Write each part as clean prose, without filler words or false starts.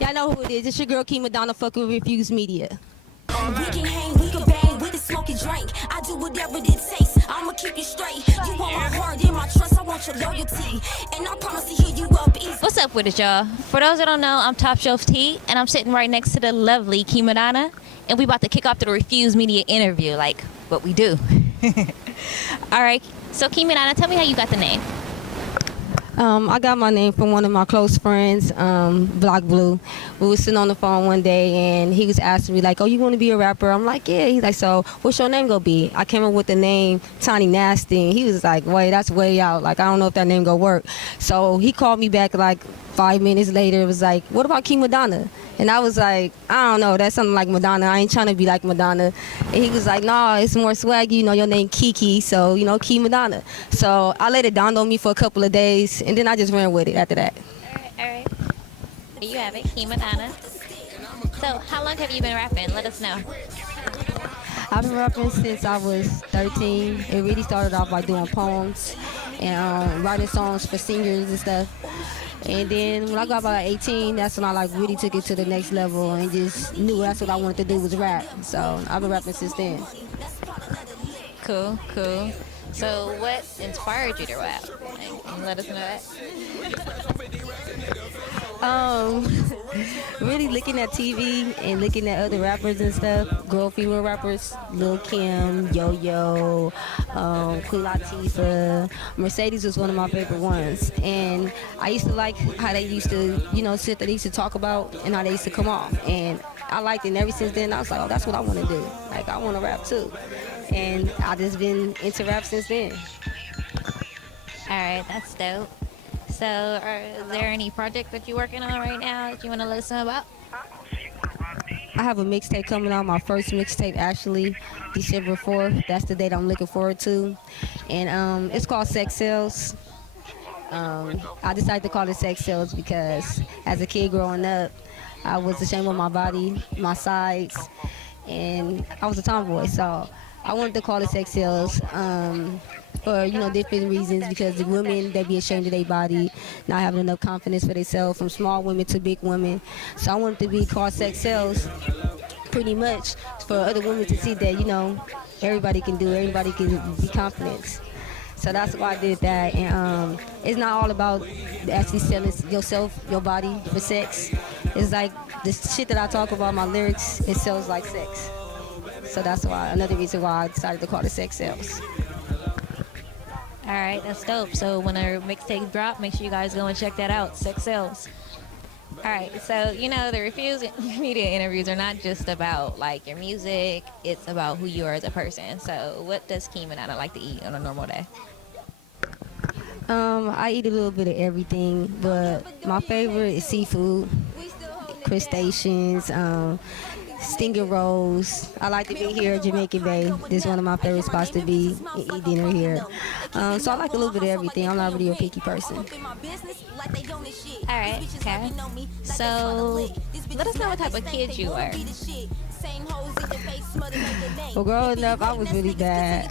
Y'all know who it is. It's your girl Kemadonna fucking with Refused Media. We can hang, we can bang, we can smoke and drink. I do whatever it takes, I'ma keep you straight. You want my heart and my trust, I want your loyalty. And I promise to hear you up easy. What's up with it, y'all? For those that don't know, I'm Top Shelf T, and I'm sitting right next to the lovely Kemadonna, and we about to kick off the Refused Media interview, like what we do. All right, so Kemadonna, tell me how you got the name. I got my name from one of my close friends, Block Blue. We was sitting on the phone one day and he was asking me like, "Oh, you want to be a rapper?" I'm like, "Yeah." He's like, "So what's your name gonna be?" I came up with the name Tiny Nasty. And he was like, "Wait, that's way out. Like, I don't know if that name gonna work." So he called me back like 5 minutes later. It was like, "What about Kemadonna?" And I was like, "I don't know. That's something like Madonna. I ain't trying to be like Madonna." And he was like, "No, it's more swaggy. You know, your name Kiki, so you know, Kemadonna." So I let it dawn on me for a couple of days, and then I just ran with it after that. All right. There you have it, Kemadonna. So how long have you been rapping? Let us know. I've been rapping since I was 13. It really started off by doing poems and writing songs for singers and stuff. And then when I got about 18, that's when I like really took it to the next level and just knew that's what I wanted to do was rap. So I've been rapping since then. Cool. So what inspired you to rap? Can you let us know that? Really looking at TV and looking at other rappers and stuff, girl female rappers, Lil Kim, Yo-Yo, Queen Latifah. Mercedes was one of my favorite ones. And I used to like how they used to, shit that they used to talk about and how they used to come off. And I liked it, and ever since then I was like, oh, that's what I want to do. Like, I want to rap too. And I just been into rap since then. All right, that's dope. So, is there any project that you're working on right now that you want to let us know about? I have a mixtape coming out, my first mixtape actually, December 4th. That's the date I'm looking forward to. And it's called Sex Sales. I decided to call it Sex Sales because as a kid growing up, I was ashamed of my body, my sides, and I was a tomboy. So I wanted to call it Sex Sales. For different reasons, because the women, they be ashamed of their body, not having enough confidence for themselves, from small women to big women. So I wanted to be called Sex Sales pretty much for other women to see that everybody can do, everybody can be confident. So that's why I did that. And it's not all about actually selling yourself, your body for sex. It's like the shit that I talk about, my lyrics, it sells like sex. So that's why, another reason why I decided to call it Sex Sales. All right, that's dope. So when our mixtape drop, make sure you guys go and check that out. Sex Sales. All right, so the Refused Media interviews are not just about like your music; it's about who you are as a person. So what does Kemadonna like to eat on a normal day? I eat a little bit of everything, but my favorite is seafood, crustaceans, stinger rolls. I like to be here at Jamaican Bay. This is one of my favorite spots to be and eat dinner here. So I like a little bit of everything. I'm not really a picky person. All right, okay. So let us know what type of kid you were. Well, growing up, I was really bad.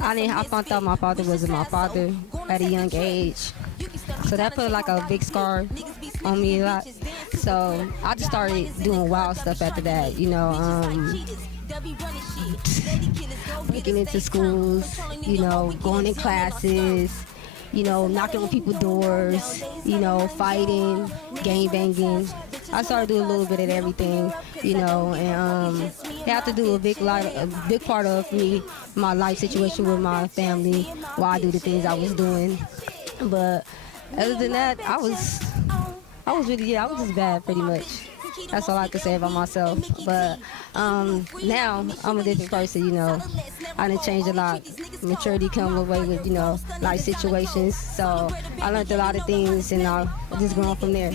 I found out my father wasn't my father at a young age. So that put like a big scar on me a lot. So I just started doing wild stuff after that, breaking into schools, going in classes, knocking on people's doors, fighting, gang banging. I started doing a little bit of everything, and it had to do a big part of my life situation with my family, why I do the things I was doing. But other than that, I was just bad pretty much. That's all I can say about myself. But now I'm a different person, I done changed a lot. Maturity comes away with, life situations. So I learned a lot of things and I just grown from there.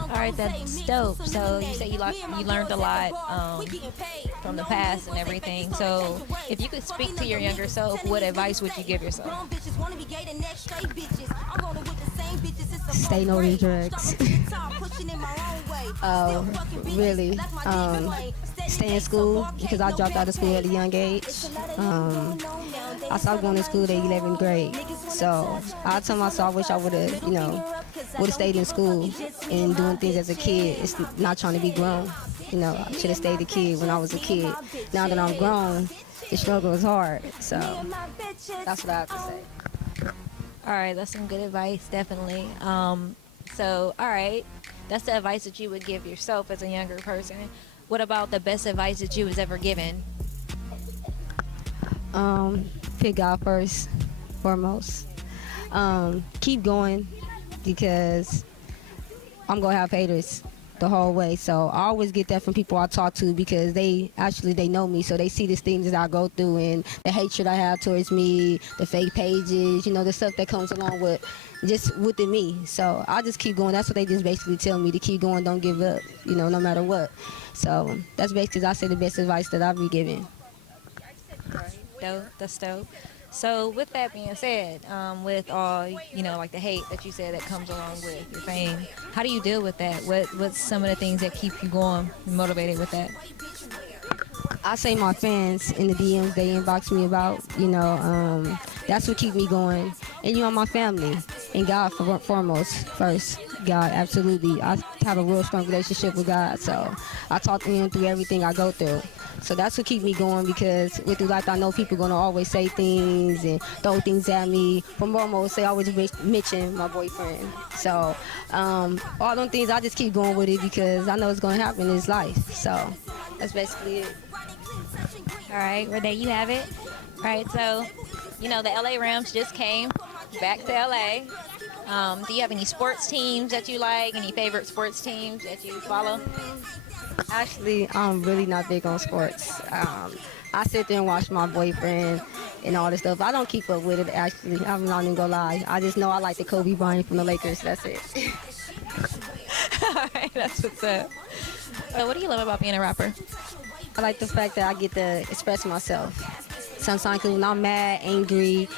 All right, that's dope. So you say you learned a lot from the past and everything. So if you could speak to your younger self, what advice would you give yourself? Stay no to drugs. Really. Stay in school because I dropped out of school at a young age. I started going to school at 11th grade. So I told myself I wish I would have, would have stayed in school and doing things as a kid. It's not trying to be grown. You know, I should have stayed a kid when I was a kid. Now that I'm grown, the struggle is hard. So that's what I have to say. All right, that's some good advice, definitely. So, all right, that's the advice that you would give yourself as a younger person. What about the best advice that you was ever given? Pick God first, foremost. Keep going because I'm gonna have haters the whole way. So I always get that from people I talk to because they know me, so they see these things that I go through and the hatred I have towards me, the fake pages, you know, the stuff that comes along with just within me. So I just keep going. That's what they just basically tell me, to keep going, don't give up, you know, no matter what. So that's basically, I say, the best advice that I've been given. Dope, that's dope. So with that being said, with all, you know, like the hate that you said that comes along with your fame, how do you deal with that? What's some of the things that keep you going, motivated with that? I say my fans in the DMs, they inbox me about, you know, that's what keep me going. And, you know, my family and God foremost, first. God, absolutely. I have a real strong relationship with God, so I talk to him through everything I go through. So that's what keep me going, because with through life I know people gonna always say things and throw things at me. Foremost, they always mention my boyfriend. So all them things, I just keep going with it because I know it's gonna happen in this life. So that's basically it. All right, well, there you have it. All right, so, you know, the LA Rams just came back to LA. Do you have any sports teams that you like? Any favorite sports teams that you follow? Actually, I'm really not big on sports. I sit there and watch my boyfriend and all this stuff. I don't keep up with it, actually. I'm not even gonna lie. I just know I like the Kobe Bryant from the Lakers. That's it. All right, that's what's up. What do you love about being a rapper? I like the fact that I get to express myself. Sometimes when I'm mad, angry,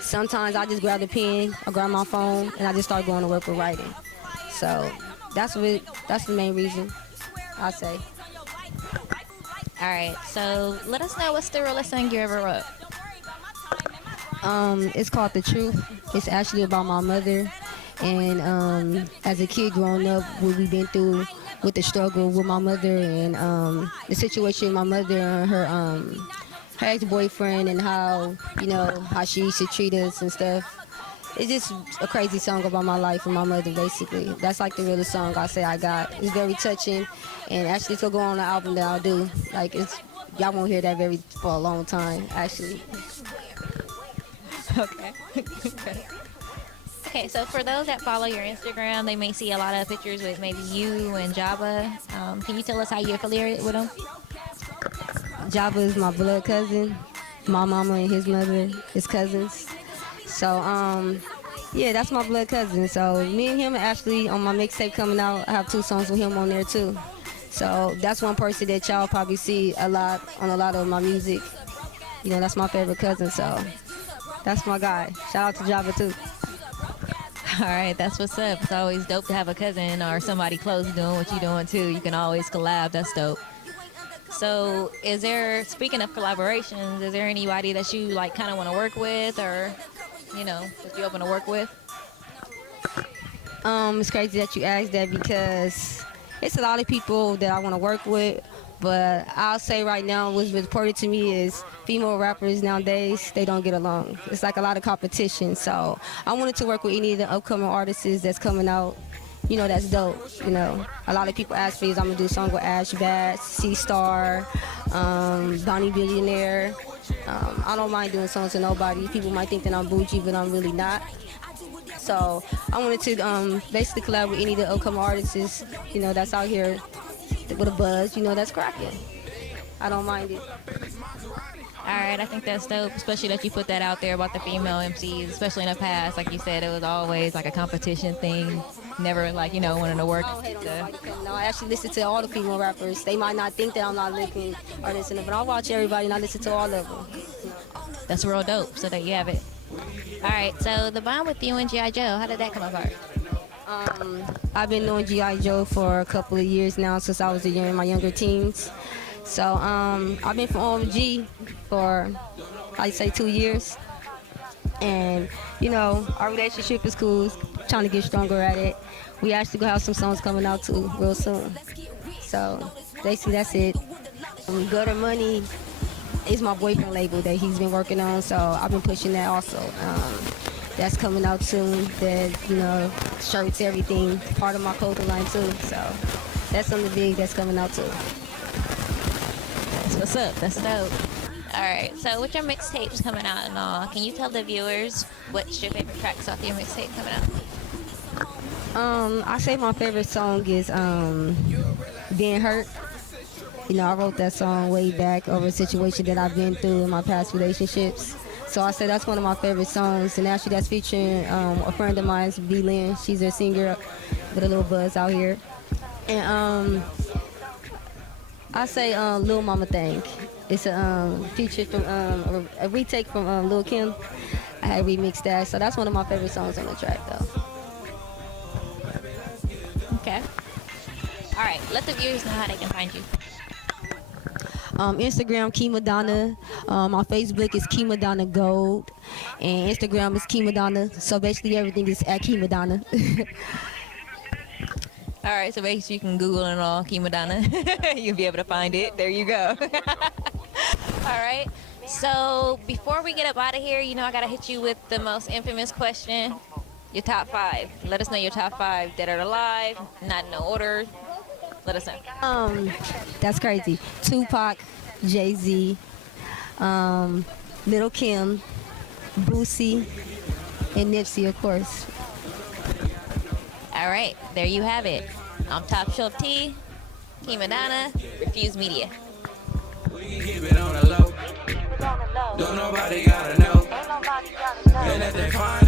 sometimes I just grab the pen, I grab my phone, and I just start going to work with writing. So that's the main reason, I say. All right, so let us know what's the realest thing you ever wrote. It's called The Truth. It's actually about my mother, and as a kid growing up, what we've been through with the struggle with my mother, and the situation with my mother and her ex-boyfriend, and how, you know, how she used to treat us and stuff. It's just a crazy song about my life and my mother, basically. That's like the realest song I say I got. It's very touching, and actually it's gonna go on the album that I'll do. Like, y'all won't hear that for a long time, actually. Okay. Okay, so for those that follow your Instagram, they may see a lot of pictures with maybe you and Jabba. Can you tell us how you affiliated with them? Jabba is my blood cousin. My mama and his mother is cousins. So, yeah, that's my blood cousin. So me and him are actually on my mixtape coming out. I have 2 songs with him on there too. So that's one person that y'all probably see a lot on a lot of my music. You know, that's my favorite cousin. So that's my guy. Shout out to Jabba too. All right, that's what's up. It's always dope to have a cousin or somebody close doing what you're doing too. You can always collab. That's dope. So speaking of collaborations, is there anybody that you like kind of want to work with, or, you know, that you open to work with? It's crazy that you asked that, because it's a lot of people that I want to work with, but I'll say right now what's reported to me is female rappers nowadays, they don't get along. It's like a lot of competition. So I wanted to work with any of the upcoming artists that's coming out. You know, that's dope. You know, a lot of people ask me, I'm gonna do a song with Ash Bass, C-Star, Donnie Billionaire. I don't mind doing songs with nobody. People might think that I'm bougie, but I'm really not. So I wanted to basically collab with any of the upcoming artists, you know, that's out here with a buzz, you know, that's cracking. I don't mind it. All right, I think that's dope, especially that you put that out there about the female MCs, especially in the past. Like you said, it was always like a competition thing. Never, like, you know, wanting to work. I don't hate on nobody. No, I actually listen to all the female rappers. They might not think that I'm not looking or listening, but I watch everybody and I listen to all of them. That's real dope, so there you have it. All right, so the bond with you and G.I. Joe, how did that come apart? I've been knowing G.I. Joe for a couple of years now, since I was in my younger teens. So I've been from OMG for, I'd say, 2 years. And, you know, our relationship is cool. trying to get stronger at it. We actually gonna have some songs coming out too real soon. So basically that's it. Gutter Money is my boyfriend label that he's been working on, so I've been pushing that also. That's coming out soon. That, you know, shirts, everything, part of my clothing line too. So that's something big that's coming out too. That's what's up. That's dope. All right. So with your mixtapes coming out and all, can you tell the viewers what's your favorite tracks off your mixtape coming out? I say my favorite song is Being Hurt. You know, I wrote that song way back over a situation that I've been through in my past relationships. So I say that's one of my favorite songs. And actually that's featuring a friend of mine, B. Lynn. She's a singer with a little buzz out here. And I say Lil Mama Thing. It's a feature from a retake from Lil Kim. I had remixed that. So that's one of my favorite songs on the track though. Okay. All right. Let the viewers know how they can find you. Instagram, Kemadonna. My Facebook is Kemadonna Gold. And Instagram is Kemadonna. So basically everything is at Kemadonna. All right. So basically you can Google and all Kemadonna. You'll be able to find it. There you go. All right. So before we get up out of here, you know, I got to hit you with the most infamous question. Your top 5. Let us know your top 5 dead or alive, not in no order. Let us know. That's crazy. Tupac, Jay-Z, Lil Kim, Boosie, and Nipsey, of course. All right, there you have it. I'm Top Shelf T, Kemadonna, Refuse Media. We can keep it on the low. Don't nobody gotta know. And if they find